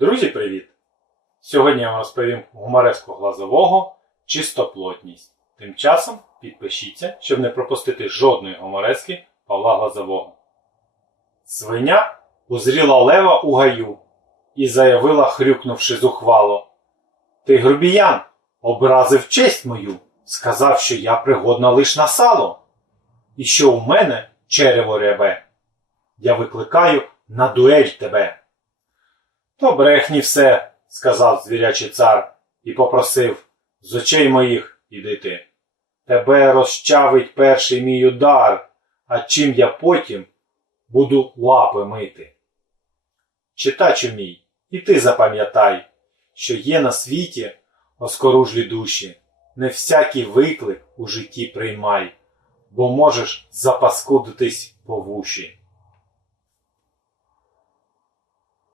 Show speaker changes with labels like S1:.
S1: Друзі, привіт! Сьогодні я вам розповім гумореску глазового чистоплотність. Тим часом підпишіться, щоб не пропустити жодної гуморески Павла Глазового. Свиня узріла лева у гаю і заявила, хрюкнувши зухвало. Ти грубіян, образив честь мою, сказав, що я пригодна лиш на сало, і що у мене черево рябе. Я викликаю на дуель тебе. То брехні все, сказав звірячий цар і попросив з очей моїх іди ти. Тебе розчавить перший мій удар, а чим я потім буду лапи мити. Читачу мій, і ти запам'ятай, що є на світі оскоружлі душі, не всякий виклик у житті приймай, бо можеш запаскудитись по вуші.